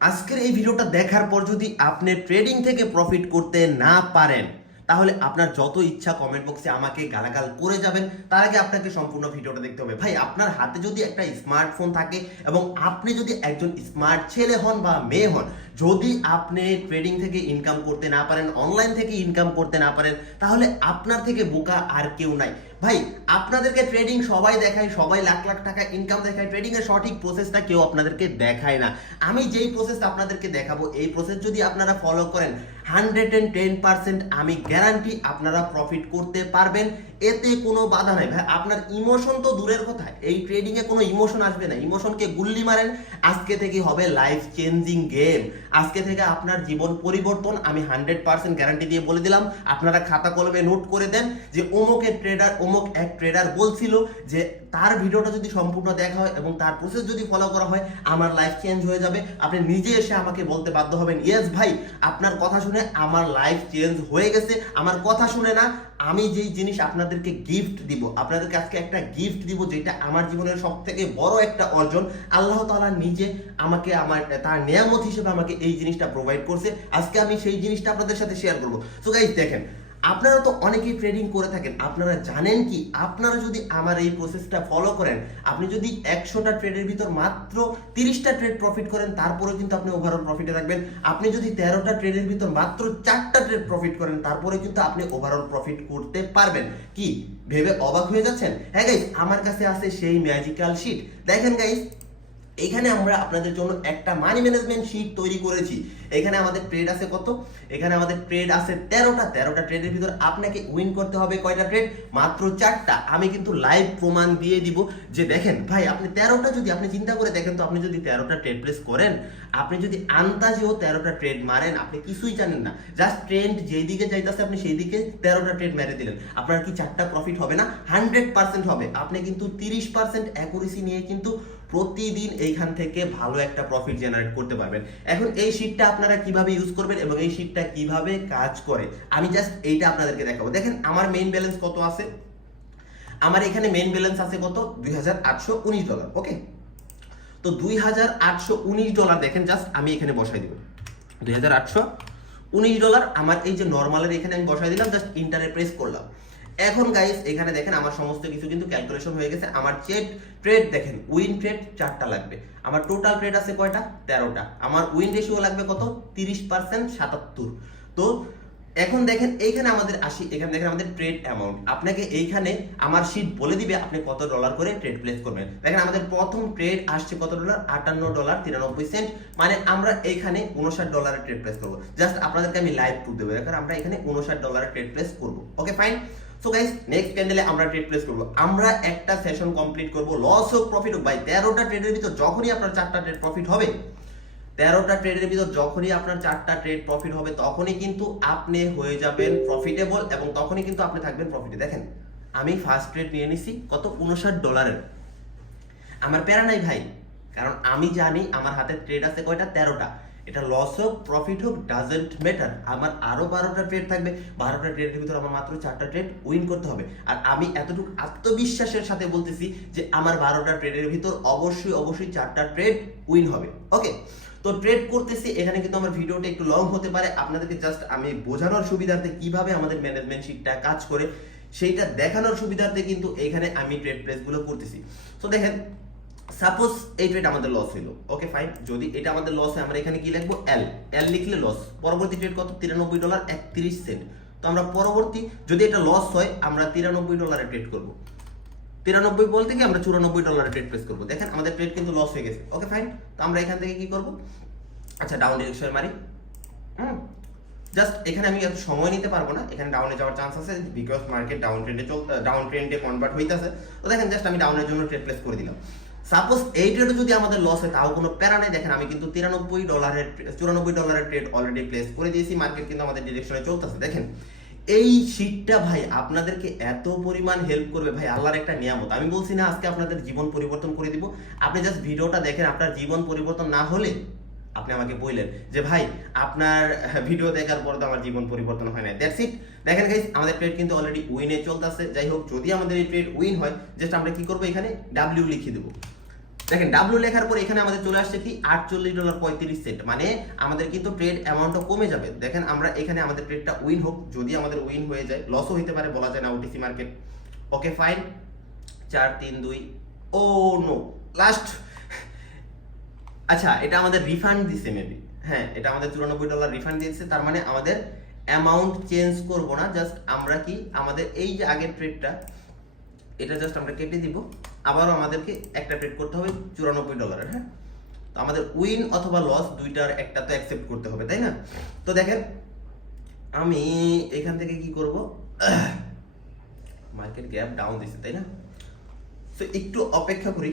আজকের এই ভিডিওটা দেখার পর যদি আপনি ট্রেডিং থেকে প্রফিট করতে না পারেন তাহলে আপনার যত ইচ্ছা কমেন্ট বক্সে আমাকে গালাগাল করে যাবেন। তার আগে আপনাকে সম্পূর্ণ ভিডিওটা দেখতে হবে। ভাই, আপনার হাতে যদি একটা স্মার্টফোন থাকে এবং আপনি যদি একজন স্মার্ট ছেলে হন বা মেয়ে হন, যদি আপনি ট্রেডিং থেকে ইনকাম করতে না পারেন, অনলাইন থেকে ইনকাম করতে না পারেন, তাহলে আপনার থেকে বোকা আর কেউ নাই। ভাই, আপনাদেরকে ট্রেডিং সবাই দেখায়, সবাই লাখ লাখ টাকা ইনকাম দেখায়, ট্রেডিং এর সঠিক প্রসেসটা কেউ আপনাদেরকে দেখায় না। আমি যেই প্রসেস আপনাদেরকে দেখাবো, এই প্রসেস যদি আপনারা ফলো করেন 110% আমি গ্যারান্টি আপনারা প্রফিট করতে পারবেন। এতে কোনো বাধা নাই। ভাই, আপনার ইমোশন তো দূরের কথা, এই ট্রেডিং এ কোনো ইমোশন আসবে না। ইমোশনকে গুল্লি মারেন, আজকে থেকে হবে লাইফ চেঞ্জিং গেম। আজকে থেকে আপনার জীবন পরিবর্তন আমি 100% গ্যারান্টি দিয়ে বলে দিলাম। আপনারা খাতা কলমে নোট করে দেন যে অমুক এক ট্রেডার বলছিল যে তার ভিডিওটা যদি সম্পূর্ণ দেখা হয় এবং তার প্রসেস যদি ফলো করা হয় আমার লাইফ চেঞ্জ হয়ে যাবে। আপনি নিজে এসে আমাকে বলতে বাধ্য হবেন, ইয়েস ভাই, আপনার কথা শুনে আমার লাইফ চেঞ্জ হয়ে গেছে। আমার কথা শুনে না, আমি যেই জিনিস আপনাদেরকে গিফট দিব, আপনাদেরকে আজকে একটা গিফট দিব যেটা আমার জীবনের সব থেকে বড় একটা অর্জন। আল্লাহ তাআলা নিজে আমাকে তার নিয়ামত হিসেবে আমাকে এই জিনিসটা প্রোভাইড করছে। আজকে আমি সেই জিনিসটা আপনাদের সাথে শেয়ার করবো। সো গাইস, দেখেন, আপনারা তো অনেকেই ট্রেডিং করে থাকেন। আপনারা জানেন কি, আপনারা যদি আমার এই প্রসেসটা ফলো করেন, আপনি যদি 100টা ট্রেডের ভিতর মাত্র 30টা ট্রেড প্রফিট করেন, তারপরে কিন্তু আপনি ওভারঅল প্রফিটে থাকবেন। আপনি যদি 13টা ট্রেডের ভিতর মাত্র 4টা ট্রেড প্রফিট করেন, তারপরে কিন্তু আপনি ওভারঅল প্রফিট করতে পারবেন। কি ভেবে অবাক হয়ে যাচ্ছেন? হ্যাঁ গাইস, আমার কাছে আছে সেই ম্যাজিক্যাল শিট। দেখেন গাইস, এখানে আমরা আপনাদের জন্য একটা মানি ম্যানেজমেন্ট শীট তৈরি করেছি। এখানে আমাদের ট্রেড আছে কত? এখানে আমাদের ট্রেড আছে 13টা ট্রেডের ভিতর আপনাকে উইন করতে হবে কয়টা ট্রেড? মাত্র 4টা। আমি কিন্তু লাইভ প্রমাণ দিয়ে দিব যে দেখেন ভাই, আপনি 13টা যদি আপনি চিন্তা করে দেখেন তো, আপনি যদি 13টা ট্রেড প্লেস করেন, আপনি যদি আন্দাজেও 13টা ট্রেড মারেন, আপনি কিছুই জানেন না, জাস্ট ট্রেন্ড যেই দিকে যাইতেছে আপনি সেই দিকে 13টা ট্রেড মেরে দিলেন, আপনার কি 4টা প্রফিট হবে না? 100% হবে। আপনি কিন্তু 30% অ্যাকুরেসি নিয়ে কিন্তু প্রতিদিন এইখান থেকে ভালো একটা প্রফিট জেনারেট করতে পারবেন। এখন এই শীটটা আপনারা কিভাবে ইউজ করবেন এবং এই শীটটা কিভাবে কাজ করে আমি জাস্ট এইটা আপনাদেরকে দেখাবো। দেখেন, আমার মেইন ব্যালেন্স কত আছে? আমার এখানে মেইন ব্যালেন্স আছে কত? $2819। ওকে, তো $2819 দেখেন, জাস্ট আমি এখানে বসাই দিব $2819। আমার এই যে নরমালের এখানে আমি বসাই দিলাম, জাস্ট ইন্টারে প্রেস করলাম। এখন গাইস, এখানে দেখেন আমার সমস্ত কিছু কিন্তু ক্যালকুলেশন হয়ে গেছে। আমার ট্রেড দেখেন, উইন ট্রেড 4টা লাগবে। আমার টোটাল ট্রেড আছে কয়টা? 13টা। আমার উইন রেশিও লাগবে কত? 30%, 77। তো এখন দেখেন এইখানে আমাদের আসি, এখানে দেখেন আমাদের ট্রেড অ্যামাউন্ট। আপনাকে এইখানে আমার শীট বলে দিবে আপনি কত ডলার করে ট্রেড প্লেস করবেন। দেখেন আমাদের প্রথম ট্রেড আসছে কত ডলার? $58.93। মানে আমরা এইখানে $59 ট্রেড প্লেস করব। জাস্ট আপনাদেরকে আমি লাইভ প্রুফ দেবো। দেখেন আমরা এখানে $59 ট্রেড প্লেস করব। Okay fine. So guys, next ক্যান্ডেলে আমরা ট্রেড প্লেস করব। আমরা একটা সেশন কমপ্লিট করব, লস হোক প্রফিট হোক। ভাই, 13টা ট্রেডের ভিতর যখনই আপনার 4টা ট্রেড প্রফিট হবে, 13টা ট্রেডের ভিতর যখনই আপনার 4টা ট্রেড প্রফিট হবে, তখনই কিন্তু আপনি হয়ে যাবেন প্রফিটেবল এবং তখনই কিন্তু আপনি থাকবেন প্রফিটে। দেখেন, আমি ফার্স্ট ট্রেড নিয়ে নিছি কত? $59। আমার প্যারা নাই ভাই, কারণ আমি জানি আমার হাতে ট্রেড আছে কয়টা? 13টা। এটা লস হোক প্রফিট হোক ডাজেন্ট ম্যাটার, আমার আরো 12টা ট্রেড থাকবে। 12টা ট্রেডের ভিতর আমার মাত্র 4টা ট্রেড উইন করতে হবে। আর আমি এতটুকু আত্মবিশ্বাসের সাথে বলতেছি যে আমার 12টা ট্রেডের ভিতর অবশ্যই 4টা ট্রেড উইন হবে। ওকে, তো ট্রেড করতেছি। এখানে কিন্তু আমার ভিডিওটা একটু লং হতে পারে, আপনাদেরকে জাস্ট আমি বোঝানোর সুবিধার্থে কিভাবে আমাদের ম্যানেজমেন্ট শিটটা কাজ করে সেইটা দেখানোর সুবিধার্থে কিন্তু এখানে আমি ট্রেড প্লেসগুলো করতেছি। তো দেখেন, সাপোজ এই ট্রেড আমাদের লস হইলো, ওকে ফাইন। যদি এটা আমাদের লস হয়, আমরা এখানে কি লিখবো? এল লিখলে লস। পরবর্তী ট্রেড কত? $93.31। তো আমরা পরবর্তী, যদি এটা লস হয়, আমরা $93 ট্রেড করব। 93 বলতে কি আমরা $94 ট্রেড প্লেস করব। দেখেন আমাদের ট্রেড কিন্তু লস হয়ে গেছে। Okay fine. তো আমরা এখান থেকে কি করব? আচ্ছা, ডাউন ডিরেকশনে মারি। জাস্ট এখানে আমি এত সময় নিতে পারবো না, এখানে ডাউনে যাওয়ার চান্স আছে বিকজ মার্কেট ডাউন ট্রেন্ডে কনভার্ট হইতাছে। তো দেখেন, জাস্ট আমি ডাউনের জন্য ট্রেড প্লেস করে দিলাম। সাপোজ এই ট্রেডে যদি আমাদের লস হয়, তাও কোনো প্যারা নেই। দেখেন আমি কিন্তু $94 ট্রেড অলরেডি প্লেস করে দিয়েছি। মার্কেট কিন্তু আমাদের ডিরেকশনে চলতেছে। দেখেন, এই শীটটা ভাই আপনাদেরকে এত পরিমাণ হেল্প করবে। ভাই, আল্লাহর একটা নিয়ামত। আমি বলছি না আজকে আপনাদের জীবন পরিবর্তন করে দিব। আপনি জাস্ট ভিডিওটা দেখেন, আপনার জীবন পরিবর্তন না হলে আপনি আমাকে বললেন যে ভাই আপনার ভিডিও দেখার পর তো আমার জীবন পরিবর্তন হয় না। That's it. দেখেন গাইস, আমাদের ট্রেড কিন্তু অলরেডি উইনে চলতেছে। যাই হোক, যদি আমাদের এই ট্রেড উইন হয়, জাস্ট আমরা কি করব? এখানে ডাব্লিউ লিখে দেবো। দেখেন ডাব্লু লেখার পর এখানে আমাদের চলে আসছে কি $48.35, মানে আমাদের কিন্তু ট্রেড অ্যামাউন্টটা কমে যাবে। দেখেন আমরা এখানে আমাদের ট্রেডটা উইন হোক, যদি আমাদের উইন হয়ে যায় লসও হতে পারে, বলা যায় না ওটিসি মার্কেট। ওকে ফাইন, 4-3-2, ও নো লাস্ট। আচ্ছা এটা আমাদের রিফান্ড দিছে মেবি, হ্যাঁ এটা আমাদের $94 রিফান্ড দিয়েছে, তার মানে আমাদের অ্যামাউন্ট চেঞ্জ করব না, জাস্ট আমরা কি আমাদের এই যে আগের ট্রেডটা এটা জাস্ট আমরা কেটে দিব, আবারও আমাদেরকে একটা ট্রেড করতে হবে $94, হ্যাঁ। তো আমাদের উইন অথবা লস দুইটার একটা তো অ্যাকসেপ্ট করতে হবে, তাই না? তো দেখেন আমি এখান থেকে কি করব, মার্কেট গ্যাপ ডাউন দিচ্ছে তাই না, তো একটু অপেক্ষা করি।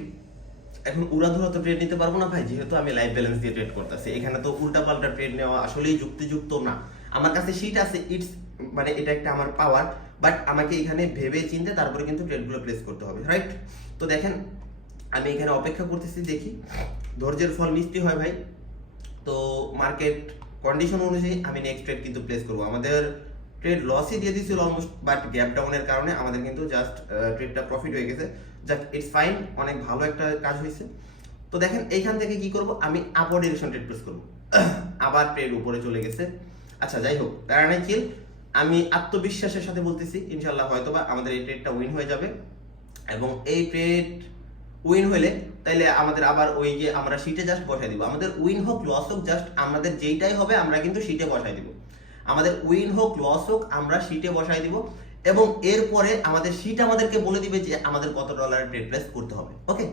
এখন উড়াধুরা তো ট্রেড নিতে পারবো না ভাই, যেহেতু আমি লাইভ ব্যালেন্স দিয়ে ট্রেড করতেছি, এখানে তো উল্টাপাল্টা ট্রেড নেওয়া আসলেই যুক্তিযুক্ত না। আমার কাছে শীট আছে, ইটস মানে এটা একটা আমার পাওয়ার, বাট আমাকে এখানে ভেবে চিন্তে তারপরে কিন্তু ট্রেডগুলো প্লেস করতে হবে, রাইট? তো দেখেন আমি এখানে অপেক্ষা করতেছি, দেখি ধৈর্যের ফল মিষ্টি হয় ভাই। তো মার্কেট কন্ডিশন অনুযায়ী আমি নেক্সট ট্রেড কিন্তু প্লেস করবো। আমাদের ট্রেড লসই দিয়ে দিয়েছিল অলমোস্ট, বাট গ্যাপ ডাউনের কারণে আমাদের কিন্তু জাস্ট ট্রেডটা প্রফিট হয়ে গেছে, জাস্ট ইটস ফাইন, অনেক ভালো একটা কাজ হয়েছে। তো দেখেন এইখান থেকে কি করব, আমি আপওয়ার্ড ডিরেকশন ট্রেড প্লেস করব, আবার ট্রেড উপরে চলে গেছে। আচ্ছা যাই হোক, প্যারা নাই চিল, আমি আত্মবিশ্বাসের সাথে বলতেছি ইনশাল্লাহ হয়তোবা আমাদের এই ট্রেডটা উইন হয়ে যাবে, এবং এই ট্রেড উইন হলে তাইলে আমাদের আবার ওই যে আমরা শিটে জাস্ট বসাই দিব, আমাদের উইন হোক লস হোক জাস্ট আমাদের যেইটাই হবে আমরা কিন্তু শিটে বসাই দিব, আমাদের উইন হোক লস হোক আমরা শিটে বসাই দিব, এবং এরপরে আমাদের শিট আমাদেরকে বলে দিবে যে আমাদের কত ডলারের ট্রেড প্লেস করতে হবে। ওকে,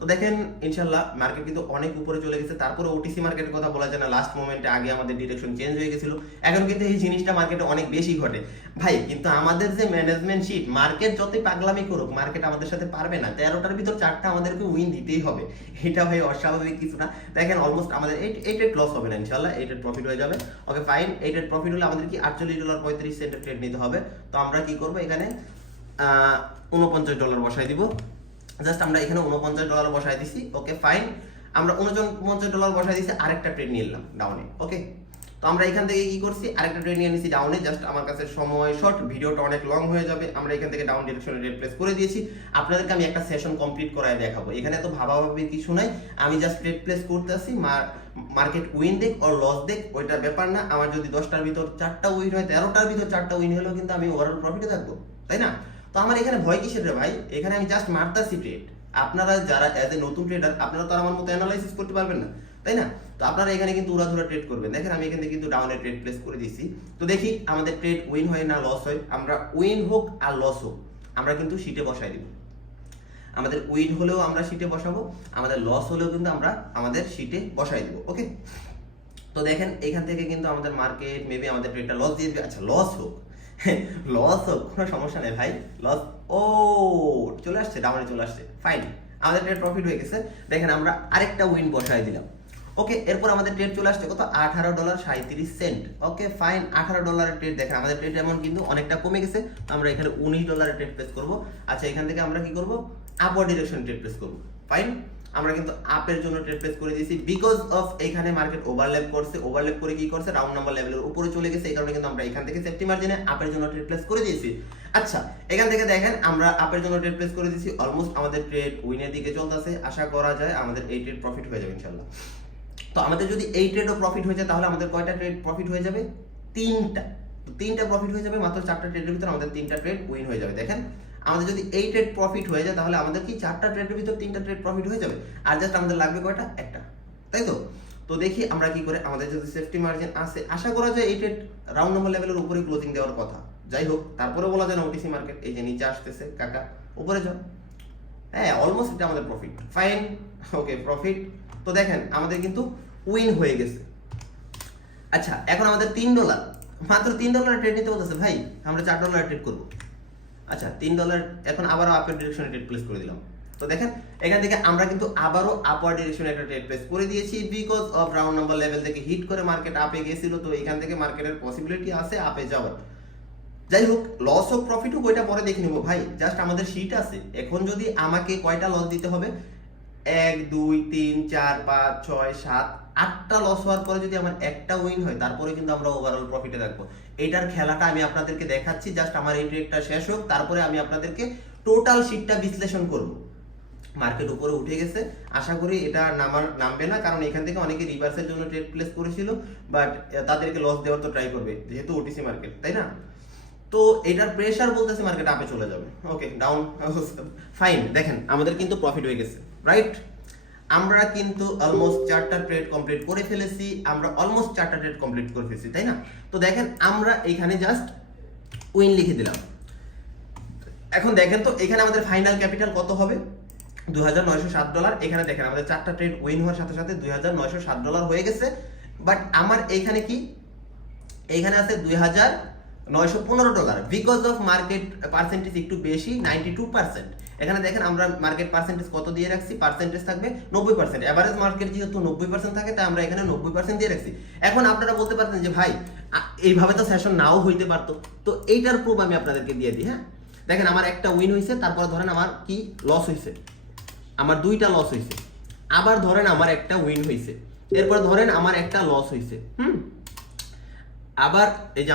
তো দেখেন ইনশাল্লাহ মার্কেট কিন্তু অনেক উপরে চলে গেছে, তারপরে ওটিসি মার্কেটের কথা বলা যায় না, লাস্ট মোমেন্টে আগে আমাদের ডিরেকশন চেঞ্জ হয়ে গেছিল, এখন কিন্তু এই জিনিসটা মার্কেটে অনেক বেশি ঘটে ভাই। কিন্তু আমাদের যে ম্যানেজমেন্ট শিট, মার্কেট যতই পাগলামি করুক মার্কেট আমাদের সাথে পারবে না, 13টার ভিতর 4টা আমাদেরকে উইন দিতেই হবে, এটা ভাই অস্বাভাবিক কিছু না। দেখেন অলমোস্ট আমাদের এই ট্রেড লস হবে না ইনশাল্লাহ, এই ট্রেড প্রফিট হয়ে যাবে। ওকে ফাইন, এই ট্রেড প্রফিট হলে আমাদের কি $48.35 ট্রেড নিতে হবে। তো আমরা কি করবো, এখানে $49 বসাই দিব, জাস্ট আমরা এখানে $49 বসাই দিছি। ওকে ফাইন, আমরা $49 বসাই দিছি, আরেকটা ট্রেড নিয়ে নিলাম ডাউনে। ওকে, তো আমরা এখান থেকে কি করছি, আরেকটা ট্রেড নিয়ে নিছি ডাউনে, জাস্ট আমার কাছে সময় শর্ট, ভিডিওটা অনেক লং হয়ে যাবে, আমরা এখান থেকে ডাউন ডিরেকশনে ট্রেড প্লেস করে দিয়েছি। আপনাদেরকে আমি একটা সেশন কমপ্লিট করায় দেখাবো, এখানে তো ভাবাভাবি কিছু নাই, আমি জাস্ট ট্রেড প্লেস করতেছি, মার্কেট উইন দেখ আর লস দেখ ওইটা ব্যাপার না, আমার যদি 10টার ভিতর 4টা উইন হয়, 13টার ভিতর 4টা উইন হলেও কিন্তু আমি ওভারঅল প্রফিটে থাকবো, তাই না? তো আমার এখানে ভয় কিসের রে ভাই, এখানে আমি জাস্ট মারতাছি ট্রেড। আপনারা যারা এজ এ নতুন ট্রেডার, আপনারা তো আমার মতো অ্যানালাইসিস করতে পারবেন না, তাই না? তো আপনারা এখানে কিন্তু উড়াধুরা ট্রেড করবেন। দেখেন আমি এখানে কিন্তু ডাউনে ট্রেড প্লেস করে দিয়েছি, তো দেখি আমাদের ট্রেড উইন হয় না লস হয়। আমরা উইন হোক আর লস হোক আমরা কিন্তু শিটে বসাই দিব, আমাদের উইন হলেও আমরা শিটে বসাবো, আমাদের লস হলেও কিন্তু আমরা আমাদের শিটে বসাই দিব। ওকে, তো দেখেন এখান থেকে কিন্তু আমাদের মার্কেট মেবি আমাদের ট্রেডটা লস দিয়ে দিবে। আচ্ছা লস হোক, লস হোক কোনো সমস্যা নেই ভাই, লস ও চলে আসছে, ডাউনে চলে আসছে, ফাইন, আমাদের ট্রেড প্রফিট হয়ে গেছে। দেখেন আমরা আরেকটা উইন বসাই দিলাম। ওকে, এরপর আমাদের ট্রেড চলে আসছে কত, $18.37। ওকে ফাইন, $18 ট্রেড, দেখেন আমাদের ট্রেড অ্যামাউন্ট কিন্তু অনেকটা কমে গেছে, আমরা এখানে $19 ট্রেড প্লেস করব। আচ্ছা এখান থেকে আমরা কি করব, আপওয়ার্ড ডিরেকশন ট্রেড প্লেস করব। ফাইন, আমরা কিন্তু আপের জন্য ট্রেড প্লেস করে দিয়েছি, বিকজ অফ এখানে মার্কেট ওভারল্যাপ করছে, ওভারল্যাপ করে কি করছে, রাউন্ড নাম্বার লেভেলের উপরে চলে গেছে, এই কারণে কিন্তু আমরা এখান থেকে সেফটি মার্জিনে আপের জন্য ট্রেড প্লেস করে দিয়েছি। আচ্ছা এখান থেকে দেখেন আমরা আপের জন্য ট্রেড প্লেস করে দিয়েছি, অলমোস্ট আমাদের ট্রেড উইনের দিকে চলতেছে, আশা করা যায় আমাদের এই ট্রেড প্রফিট হয়ে যাবে ইনশাআল্লাহ। তো আমাদের যদি এই ট্রেডও প্রফিট হয়ে যায় তাহলে আমাদের কয়টা ট্রেড প্রফিট হয়ে যাবে, 3টা প্রফিট হয়ে যাবে, মাত্র 4টা ট্রেডের ভিতর আমাদের 3টা ট্রেড উইন হয়ে যাবে। দেখেন আমাদের যদি এই ট্রেড প্রফিট হয়ে যায় তাহলে আমাদের কি 4টা ট্রেডের ভিতর 3টা ট্রেড প্রফিট হয়ে যাবে, আর জাস্ট আমাদের লাগবে কয়টা, একটা, তাই তো? তো দেখি আমরা কি করে, আমাদের যদি সেফটি মার্জিন আছে, আশা করা যায় এই ট্রেড রাউন্ড নাম্বার লেভেলের উপরে ক্লোজিং দেওয়ার কথা। যাই হোক তারপরে বলা যায় না ওটিসি মার্কেট এই যে নিচে আসতেছে, কাকা উপরে যাও, হ্যাঁ অলমোস্ট এটা আমাদের প্রফিট, ফাইন। ওকে প্রফিট, তো দেখেন আমাদের কিন্তু উইন হয়ে গেছে। আচ্ছা এখন আমাদের $3, মাত্র $3 ট্রেড নিতে বলতেছে ভাই, আমরা $4 ট্রেড করবো। আচ্ছা $3, এখন আবারও আপওয়ার্ড ডিরেকশনে ট্রেড প্লেস করে দিলাম। তো দেখেন এখান থেকে আমরা কিন্তু আবারও আপওয়ার্ড ডিরেকশনে একটা ট্রেড প্লেস করে দিয়েছি, because of round number level থেকে হিট করে মার্কেট আপে গেছিল, তো এখান থেকে মার্কেটের পসিবিলিটি আছে আপে যাওয়ার। যাই হোক লস হোক প্রফিট হোক ওইটা পরে দেখে নিব ভাই, জাস্ট আমাদের শিট আছে। এখন যদি আমাকে কয়টা লস দিতে হবে, 1 2 3 4 5 6 7 8টা লস হওয়ার পরে যদি আমার একটা উইন হয় তারপরে কিন্তু আমরা ওভারঅল প্রফিটে থাকবো। এটার খেলাটা আমি আপনাদেরকে দেখাচ্ছি, জাস্ট আমার এই ট্রেডটা শেষ হোক তারপরে আমি আপনাদেরকে টোটাল শিটটা বিশ্লেষণ করব। মার্কেট উপরে উঠে গেছে, আশা করি এটা নামবে না, কারণ এখান থেকে অনেকে রিভার্সের জন্য ট্রেড প্লেস করেছিল, বাট তাদেরকে লস দেওয়ার তো ট্রাই করবে যেহেতু ওটিসি মার্কেট, তাই না? তো এটার প্রেসার বলতেছে মার্কেট আপে চলে যাবে। ওকে, ডাউন, ফাইন। দেখেন আমাদের কিন্তু প্রফিট হয়ে গেছে, রাইট? আমরা কিন্তু অলমোস্ট 4টা ট্রেড কমপ্লিট করে ফেলেছি, তাই না? তো দেখেন আমরা এখানে জাস্ট উইন লিখে দিলাম। এখন দেখেন তো এখানে আমাদের ফাইনাল ক্যাপিটাল কত হবে? $2,907। এখানে দেখেন আমাদের 4টা ট্রেড উইন হওয়ার সাথে সাথে $2,907 হয়ে গেছে। বাট আমার এখানে কি, এখানে আছে $2,915, বিকজ অফ মার্কেট পার্সেন্টেজ একটু বেশি, 92%। এখানে দেখেন আমরা মার্কেট পার্সেন্টেজ কত দিয়ে রাখছি, পার্সেন্টেজ থাকবে 90%। এভারেজ মার্কেট যেহেতু 90% থাকে, তাই আমরা এখানে 90% দিয়ে রাখছি। এখন আপনারা বলতে পারতেন যে ভাই এইভাবে তো সেশন নাও হইতে পারতো, তো এইটার প্রুফ আমি আপনাদেরকে দিয়ে দিই। হ্যাঁ, দেখেন আমার একটা উইন হয়েছে, তারপর ধরেন আমার কি লস হয়েছে, আমার 2টা লস হয়েছে। আবার ধরেন আমার একটা উইন হয়েছে, এরপর ধরেন আমার একটা লস হয়েছে। আবার এই যে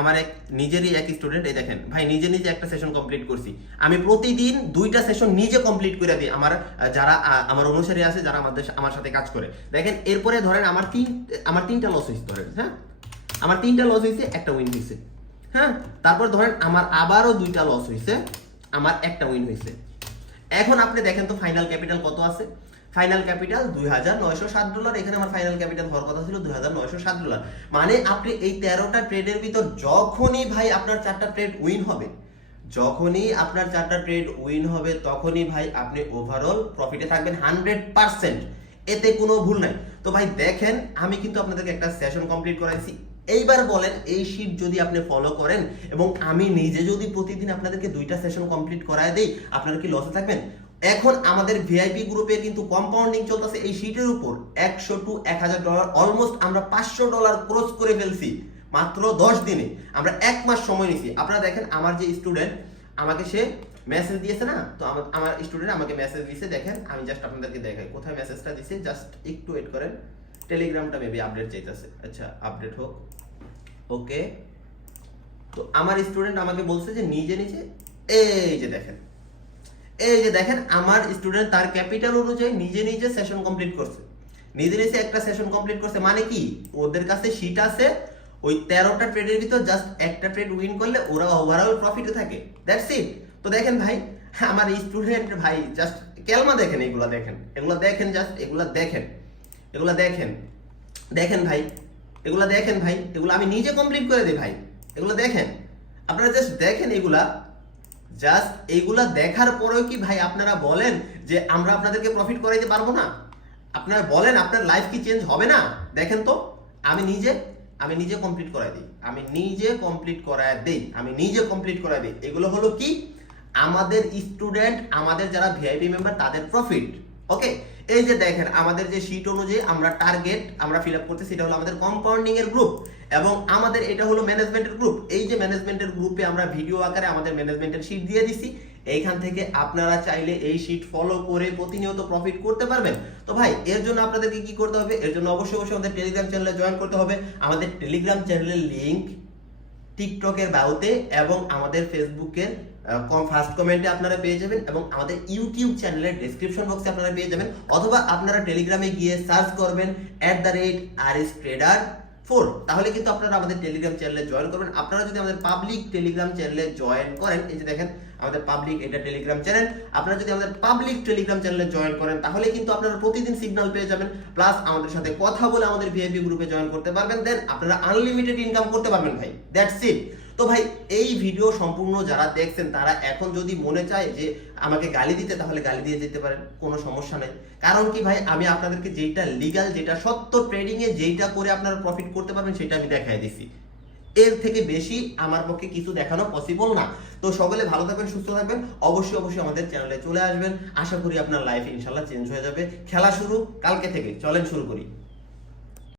আমার এক নিজেরই এক স্টুডেন্ট, এই দেখেন ভাই নিজে একটা সেশন কমপ্লিট করছি। আমি প্রতিদিন 2টা সেশন নিজে কমপ্লিট করে দিই, যারা আমার অনুসারী আছে, যারা আমার সাথে কাজ করে। দেখেন এরপরে ধরেন আমার 3টা লস হয়েছে, ধরেন হ্যাঁ আমার 3টা লস হয়েছে, একটা উইন হয়েছে। হ্যাঁ, তারপর ধরেন আমার আবারও 2টা লস হয়েছে, আমার একটা উইন হয়েছে। এখন আপনি দেখেন তো ফাইনাল ক্যাপিটাল কত আছে? Final capital $2,907। এখানে আমার ফাইনাল ক্যাপিটাল হওয়ার কথা ছিল $2,907। মানে আপনি এই 13টা ট্রেডের ভিতর যখনই ভাই আপনার 4টা ট্রেড উইন হবে, তখনই ভাই আপনি ওভারঅল প্রফিটে থাকবেন 100%। এতে কোনো ভুল নাই। তো ভাই দেখেন আমি কিন্তু আপনাদেরকে একটা সেশন কমপ্লিট করাইছি। এইবার বলেন এই শীট যদি আপনি ফলো করেন এবং আমি নিজে যদি প্রতিদিন আপনাদেরকে 2টা সেশন কমপ্লিট করায় দেই, আপনারা কি লসে থাকবেন? এখন আমাদের ভিআইপি গ্রুপে কিন্তু কম্পাউন্ডিং চলতেছে এই শীটের উপর $100 to $1,000, অলমোস্ট আমরা $500 ক্রস করে ফেলছি মাত্র 10 দিনে। আমরা 1 মাস সময় নিছি। আপনারা দেখেন আমার যে স্টুডেন্ট আমাকে সে মেসেজ দিয়েছে না, তো আমার স্টুডেন্ট আমাকে মেসেজ দিয়েছে, দেখেন আমি জাস্ট আপনাদেরকে দেখাই কোথায় মেসেজটা দিয়েছে, জাস্ট একটু ওয়েট করেন। টেলিগ্রামটা মেবি আপডেট চাইতেছে, আচ্ছা আপডেট হোক। ওকে, তো আমার স্টুডেন্ট আমাকে বলছে যে নিজে এই যে দেখেন আমার স্টুডেন্ট তার ক্যাপিটাল অনুযায়ী নিজে সেশন কমপ্লিট করছে, নিজে একটা সেশন কমপ্লিট করছে। মানে কি, ওদের কাছে শীট আছে, ওই 13টা ট্রেডের ভিতর জাস্ট একটা ট্রেড উইন করলে ওরা ওভারঅল প্রফিটে থাকে, দ্যাটস ইট। তো দেখেন ভাই আমার স্টুডেন্ট ভাই জাস্ট কেলমা দেখেন, এগুলা দেখেন জাস্ট এগুলা দেখেন ভাই, এগুলো আমি নিজে কমপ্লিট করে দিই ভাই। এগুলো দেখেন, আপনারা জাস্ট দেখেন এগুলা দেখার পরেও কি ভাই আপনারা বলেন যে আমরা আপনাদেরকে প্রফিট করাইতে পারবো না? আপনারা বলেন আপনার লাইফ কি চেঞ্জ হবে না? দেখেন তো আমি নিজে কমপ্লিট করাই দিই। এগুলো হলো কি আমাদের স্টুডেন্ট, আমাদের যারা ভিআইপি মেম্বার তাদের প্রফিট। ওকে, এই যে দেখেন আমাদের যে শীট অনুযায়ী আমরা টার্গেট আমরা ফিল আপ করতে, সেটা হলো আমাদের কম্পাউন্ডিং এর গ্রুপ, এবং আমাদের এটা হলো ম্যানেজমেন্টের গ্রুপ। এই যে ম্যানেজমেন্টের গ্রুপে আমরা ভিডিও আকারে আমাদের ম্যানেজমেন্টের শীট দিয়ে দিছি। এইখান থেকে আপনারা চাইলে এই শীট ফলো করে প্রতিনিয়ত প্রফিট করতে পারবেন। তো ভাই এর জন্য আপনাদেরকে কি করতে হবে? এর জন্য অবশ্যই আমাদের টেলিগ্রাম চ্যানেলে জয়েন করতে হবে। আমাদের টেলিগ্রাম চ্যানেলের লিংক টিকটকের বায়োতে এবং আমাদের ফেসবুকের ফার্স্ট কমেন্টে আপনারা পেয়ে যাবেন, এবং আমাদের ইউটিউব চ্যানেলের ডেসক্রিপশন বক্সে আপনারা পেয়ে যাবেন, অথবা আপনারা টেলিগ্রামে গিয়ে সার্চ করবেন @RSTrader4, তাহলে কিন্তু আপনারা আমাদের টেলিগ্রাম চ্যানেলে জয়েন করবেন। আপনারা যদি আমাদের পাবলিক টেলিগ্রাম চ্যানেলে জয়েন করেন, এই যে দেখেন আমাদের পাবলিক এটা টেলিগ্রাম চ্যানেল, আপনারা যদি আমাদের পাবলিক টেলিগ্রাম চ্যানেলে জয়েন করেন তাহলে কিন্তু আপনারা প্রতিদিন সিগন্যাল পেয়ে যাবেন, প্লাস আমাদের সাথে কথা বলে আমাদের ভিআইপি গ্রুপে জয়েন করতে পারবেন। দেন আপনারা আনলিমিটেড ইনকাম করতে পারবেন ভাই, দ্যাটস ইট। তো ভাই এই ভিডিও সম্পূর্ণ যারা দেখছেন তারা এখন যদি মনে চায় যে আমাকে গালি দিতে, তাহলে গালি দিয়ে যেতে পারেন, কোনো সমস্যা নাই। কারণ কি ভাই আমি আপনাদেরকে যেটা লিগ্যাল, যেটা সত্য, ট্রেডিং এ যেটা করে আপনারা প্রফিট করতে পারবেন সেটা আমি দেখাই দিছি। এর থেকে বেশি আমার পক্ষে কিছু দেখানো পসিবল না। তো সকলে ভালো থাকবেন, সুস্থ থাকবেন, অবশ্যই আমাদের চ্যানেলে চলে আসবেন। আশা করি আপনার লাইফ ইনশাআল্লাহ চেঞ্জ হয়ে যাবে। খেলা শুরু কালকে থেকে, চলেন শুরু করি।